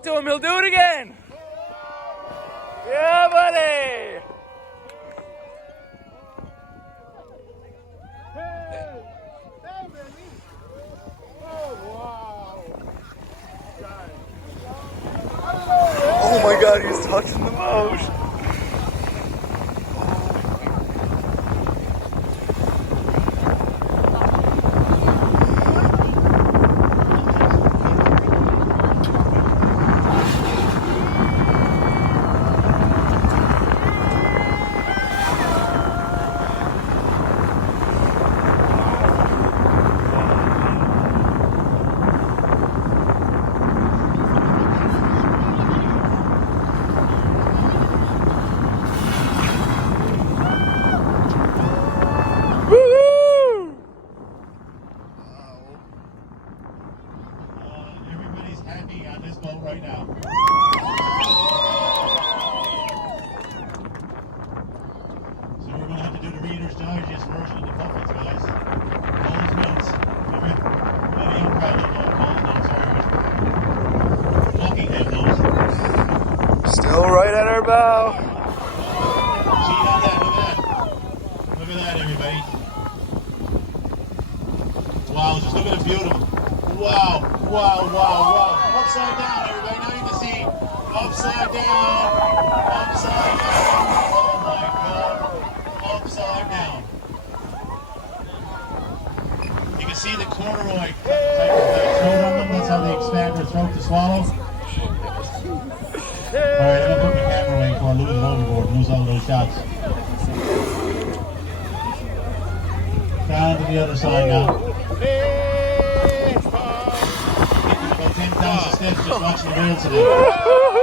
back to him. He'll do it again. Yeah, buddy. Oh my God, he's touching the boat. Everybody's happy on this boat right now. So we're going to have to do the Reader's Digest version of the puffins, guys. All those notes. Everybody on Friday all those notes. Talking head notes. Still right at our bow. See on that, look at that. Look at that, everybody. Wow, just look at the beautiful. Wow, wow, wow, wow. Upside down, everybody. Now you can see upside down, upside down. Oh my God, upside down. You can see the corduroy throat on them. That's how they expand their throat to swallow. Alright, I'm going to put my camera away before I lose it overboard, lose all those shots. Down to the other side now. About 10,000 steps just watching the reels today.